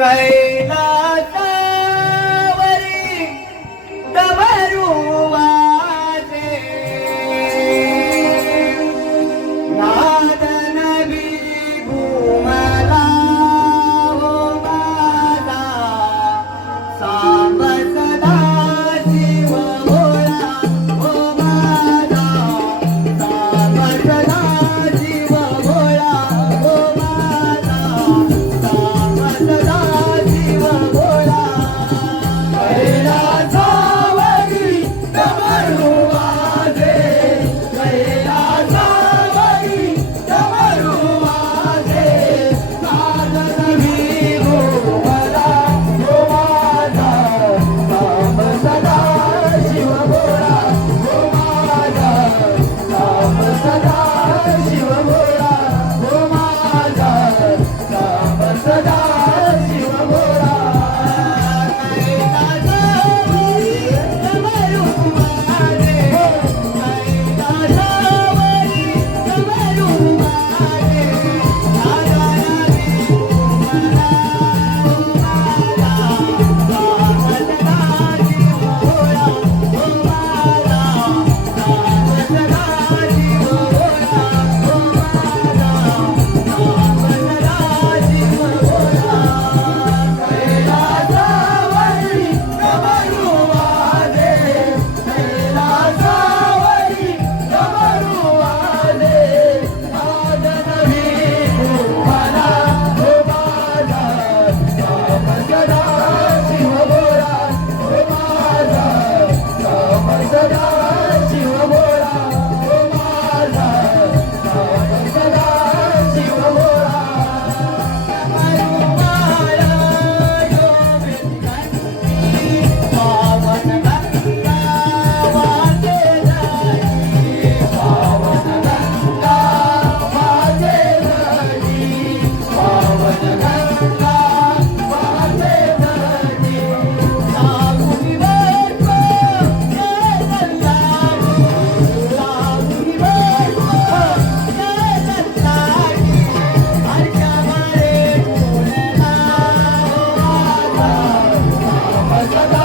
Kailash Gracias.